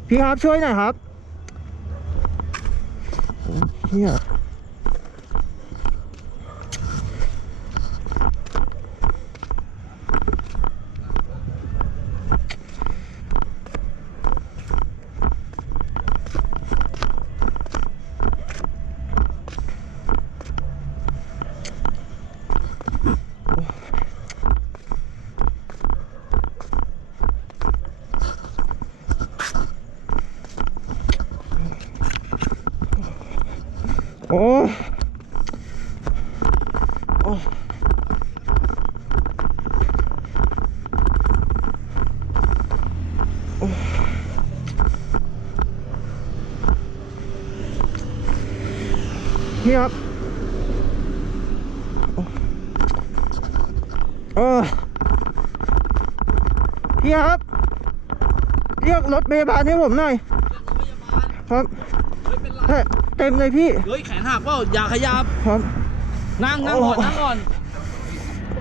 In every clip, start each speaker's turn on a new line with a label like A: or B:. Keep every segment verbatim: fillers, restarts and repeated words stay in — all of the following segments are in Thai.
A: พี่ครับช่วยหน่อยครับเฮียโอ้โอ้พี่ครับเออพี่ครับเรียกรถพยาบาลให้ผมหน่อยครับเต็มเลยพี่
B: เฮ้ยแขนหักเปล่าอย่าขยับ
A: ครับ
B: นั่งนั่งก่อนนั่งก่อน
A: โอ้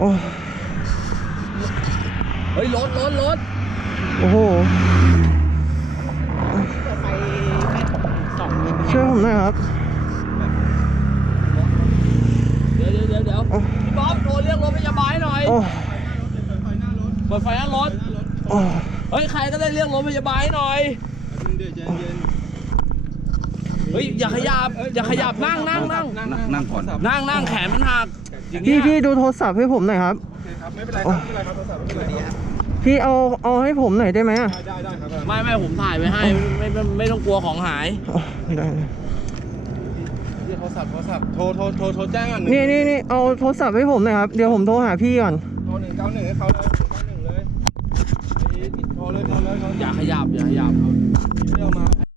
B: เฮ้ยรถรถรถ
A: โอ้โหช่วยผมหน่อยครับ
B: เดี๋ยวเดี๋ยวเดี๋ยวเดี๋ยวพี่บ๊อบโทรเรียกรถพยาบาลหน่อย
A: โอ้
B: เปิดไฟหน้ารถ
A: โอ้
B: เฮ้ยใครก็ได้เรียกรถพยาบาลหน่อยเฮ้ยอย่าขยับอย่าขยับนั่งนั่งนั่ง
C: นั่งก่อน
B: นั่งนั่งแขนมันหัก
A: พี่พี่ดูโทรศัพท์ให้ผมหน่อยครับ
C: ไม่เป็นไรครับไม่เป็นไรครับโทรศัพท์ไม่เป็นไรครับ
A: พี่เอาเอาให้ผมหน่อยได้ไหมอ่ะ
C: ได้ได้ครับ
B: ไม่ไม่ผมถ่ายไว้ให้ไม่ไม่ไม่ต้องกลัวของหาย
A: โอ้ไม่ได้
C: เรียกโทรศัพท์โทรศัพท์โทรโทรโทรโทรแจ้งก่อน
A: นี่นี่นี่เอาโทรศัพท์ให้ผมหน่อยครับเดี๋ยวผมโทรหาพี่ก่อน
C: โทรหนึ่งเก้าหนึ่งให้เขาเลยหนึ่งเก้าหนึ่งเลยโทรเลยโทรเลยโทร
B: อย่าขยับอย่าขยับ
C: เอา